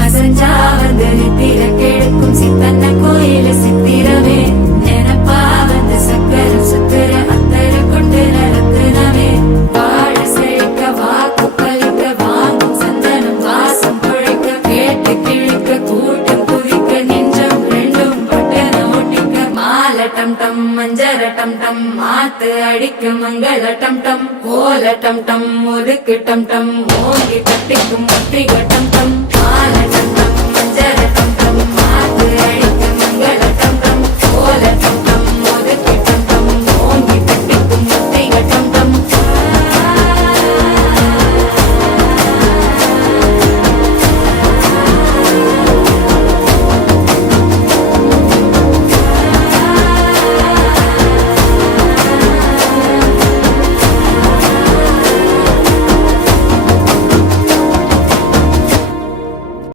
அசஞ்சா வந்து நித்திர கெடுக்கும் சித்தன்ன கோயில சித்திரமே நினப்பா வந்து சக்கர சுத்திர அத்தர கொண்டு நடத்துனவே வாழ செழிக்க வாக்கு பலிக்க வாங்கும் சந்தனம் வாசம் குழைக்க கேட்டு கிழிக்க கூட்டம் குதிக்க நெஞ்சம் ரெண்டும் பட்டன ஒட்டிக்க மால டம் டம் மஞ்சர டம் டம் மாத்து அடிக்க மங்கள டம் டம் கோல டம் டம் ஒதுக்கு டம் டம் மோங்கி கட்டிக்கும் முத்திக டம் டம்